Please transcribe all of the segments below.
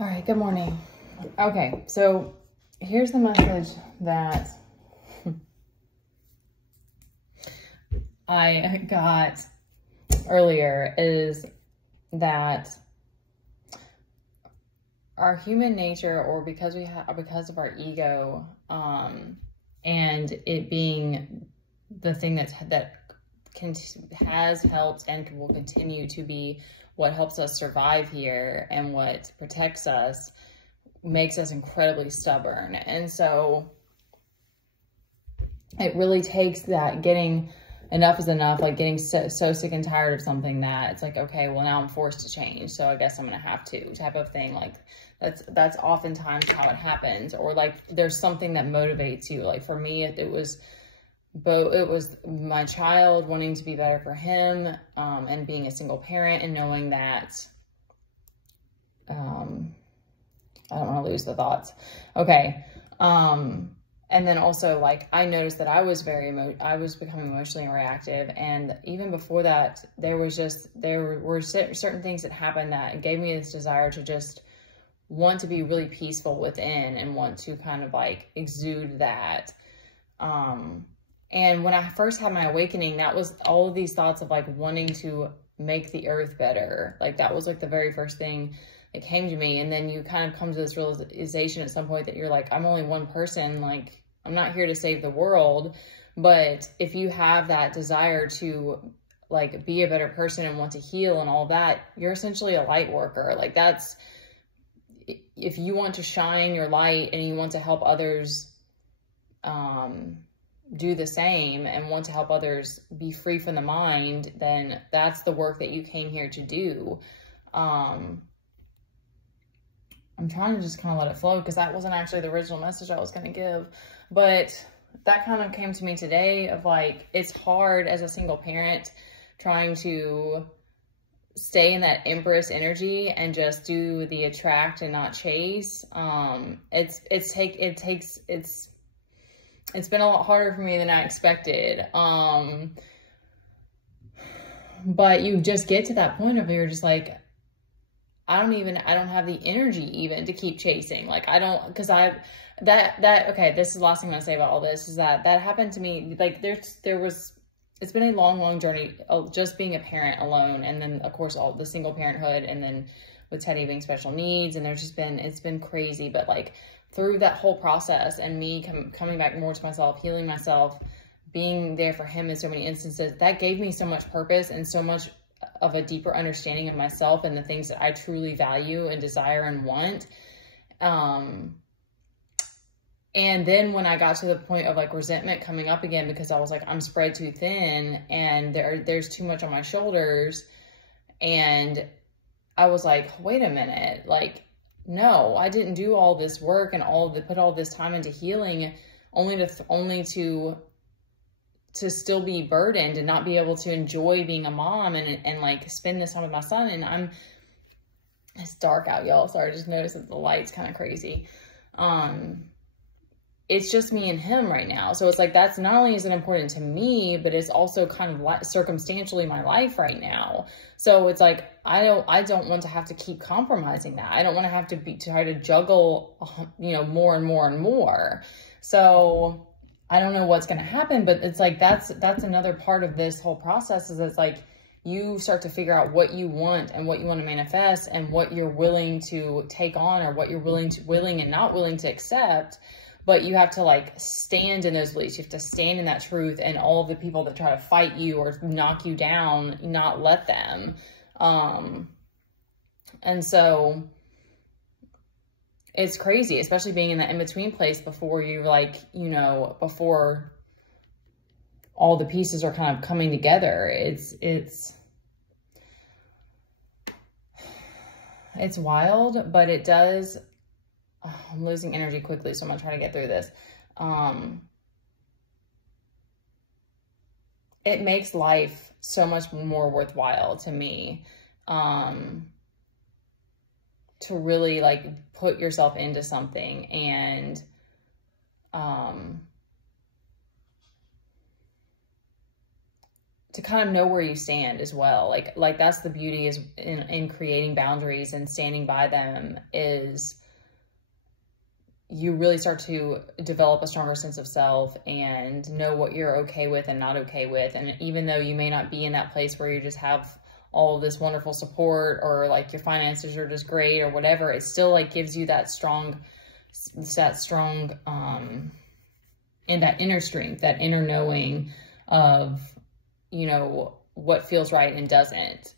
All right, good morning. Okay, so here's the message that I got earlier is that our human nature, or because of our ego, and it being the thing that has helped and will continue to be what helps us survive here and what protects us, makes us incredibly stubborn. And so it really takes that getting enough is enough, like getting so sick and tired of something that it's like, okay, well now I'm forced to change, so I guess I'm gonna have to, type of thing. Like that's oftentimes how it happens. Or like there's something that motivates you. Like for me, it was my child, wanting to be better for him, and being a single parent and knowing that, I don't want to lose the thoughts. Okay. And then also, like, I noticed that I was becoming emotionally reactive. And even before that, there were certain things that happened that gave me this desire to just want to be really peaceful within and want to kind of like exude that. And when I first had my awakening, that was all of these thoughts of like wanting to make the earth better. Like that was like the very first thing that came to me. And then you kind of come to this realization at some point that you're like, I'm only one person. Like I'm not here to save the world. But if you have that desire to like be a better person and want to heal and all that, you're essentially a light worker. Like that's, if you want to shine your light and you want to help others, do the same and want to help others be free from the mind, then that's the work that you came here to do. I'm trying to just kind of let it flow because that wasn't actually the original message I was going to give, but that kind of came to me today of like, it's hard as a single parent trying to stay in that Empress energy and just do the attract and not chase. It's been a lot harder for me than I expected. But you just get to that point of you're just like, I don't have the energy even to keep chasing. Like I don't, cause okay, this is the last thing I'm gonna say about all this is that happened to me. Like it's been a long journey just being a parent alone. And then of course all the single parenthood, and then with Teddy being special needs. And it's been crazy, but like, through that whole process and me coming back more to myself, healing myself, being there for him in so many instances, that gave me so much purpose and so much of a deeper understanding of myself and the things that I truly value and desire and want. And then when I got to the point of like resentment coming up again, because I was like, I'm spread too thin and there's too much on my shoulders. And I was like, wait a minute, like, no, I didn't do all this work and put all this time into healing only to still be burdened and not be able to enjoy being a mom and like spend this time with my son. And it's dark out, y'all. Sorry, I just noticed that the light's kind of crazy. It's just me and him right now. So it's like, that's not only is it important to me, but it's also kind of like circumstantially my life right now. So it's like, I don't want to have to keep compromising that. I don't want to have to try to juggle, more and more and more. So I don't know what's going to happen, but it's like, that's another part of this whole process is it's like, you start to figure out what you want and what you want to manifest and what you're willing to take on or what you're willing and not willing to accept. But you have to like stand in those beliefs. You have to stand in that truth, and all of the people that try to fight you or knock you down, not let them. And so it's crazy, especially being in that in-between place before you before all the pieces are kind of coming together. It's wild, but it does. I'm losing energy quickly, so I'm gonna try to get through this. It makes life so much more worthwhile to me, to really like put yourself into something and, to kind of know where you stand as well. Like that's the beauty is in creating boundaries and standing by them, is you really start to develop a stronger sense of self and know what you're okay with and not okay with. And even though you may not be in that place where you just have all of this wonderful support, or like your finances are just great or whatever, it still like gives you that strong, and that inner strength, that inner knowing of, you know, what feels right and doesn't.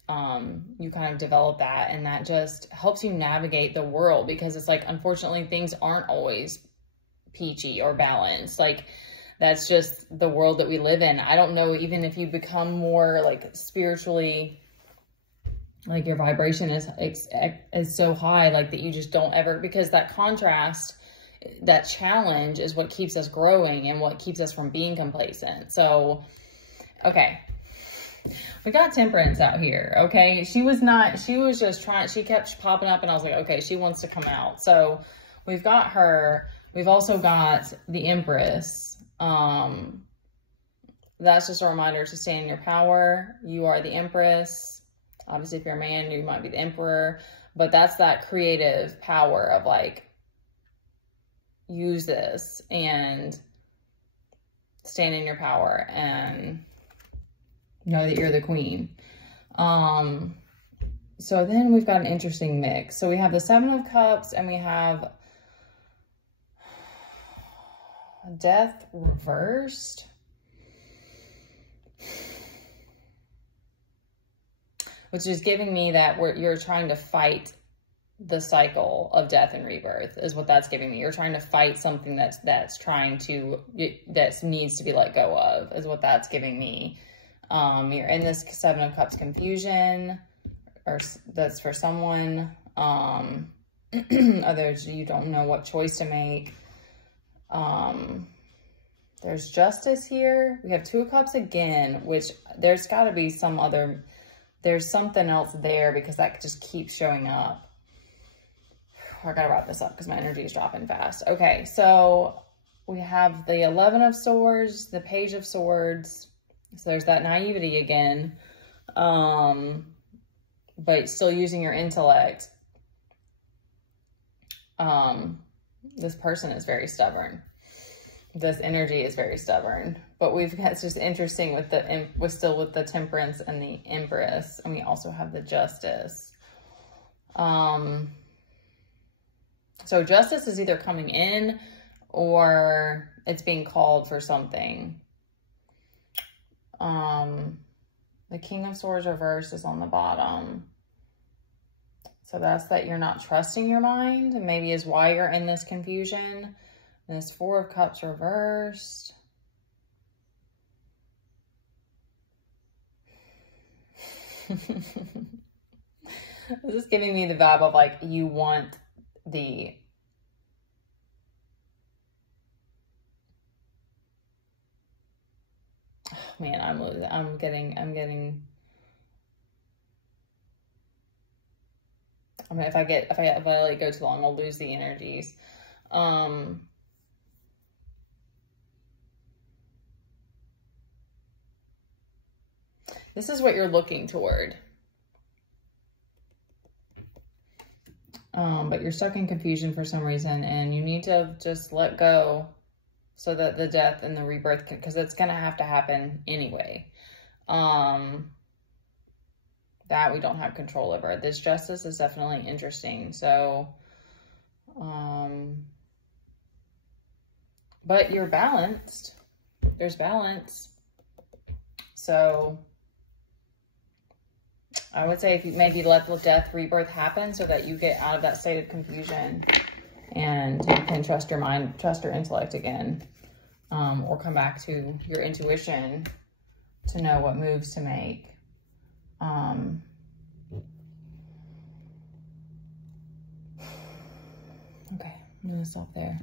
You kind of develop that, and that just helps you navigate the world, because it's like, unfortunately, things aren't always peachy or balanced. Like, that's just the world that we live in. I don't know, even if you become more like spiritually, like your vibration is so high, like that you just don't ever, because that contrast, that challenge is what keeps us growing and what keeps us from being complacent. So, okay. We got Temperance out here, okay? She was just trying, she kept popping up, and I was like, okay, she wants to come out. So we've got her. We've also got the Empress. That's just a reminder to stand in your power. You are the Empress. Obviously, if you're a man, you might be the Emperor. But that's that creative power of like, use this and stand in your power and know that you're the queen. So then we've got an interesting mix. So we have the Seven of Cups, and we have Death reversed. Which is giving me that you're trying to fight the cycle of death and rebirth, is what that's giving me. You're trying to fight something that needs to be let go of, is what that's giving me. You're in this Seven of Cups confusion, or that's for someone. Others, you don't know what choice to make. There's Justice here. We have Two of Cups again, which there's got to be there's something else there, because that just keeps showing up. I gotta wrap this up because my energy is dropping fast. Okay, so we have the 11 of Swords, the Page of Swords. So there's that naivety again, but still using your intellect. This person is very stubborn. This energy is very stubborn. But we've got, it's just interesting with still with the Temperance and the Empress, and we also have the Justice. So Justice is either coming in or it's being called for something. The King of Swords reversed is on the bottom. So that's that you're not trusting your mind, and maybe is why you're in this confusion. And this Four of Cups reversed. This is giving me the vibe of like, you want the... Oh, man, I'm getting... I mean, if I let it go too long, I'll lose the energies. This is what you're looking toward. But you're stuck in confusion for some reason, and you need to just let go so that the death and the rebirth can, because it's going to have to happen anyway. That we don't have control over. This Justice is definitely interesting. So, but you're balanced. There's balance. So I would say if you maybe let the death rebirth happen so that you get out of that state of confusion and you can trust your mind, trust your intellect again, or come back to your intuition to know what moves to make. Okay, I'm gonna stop there.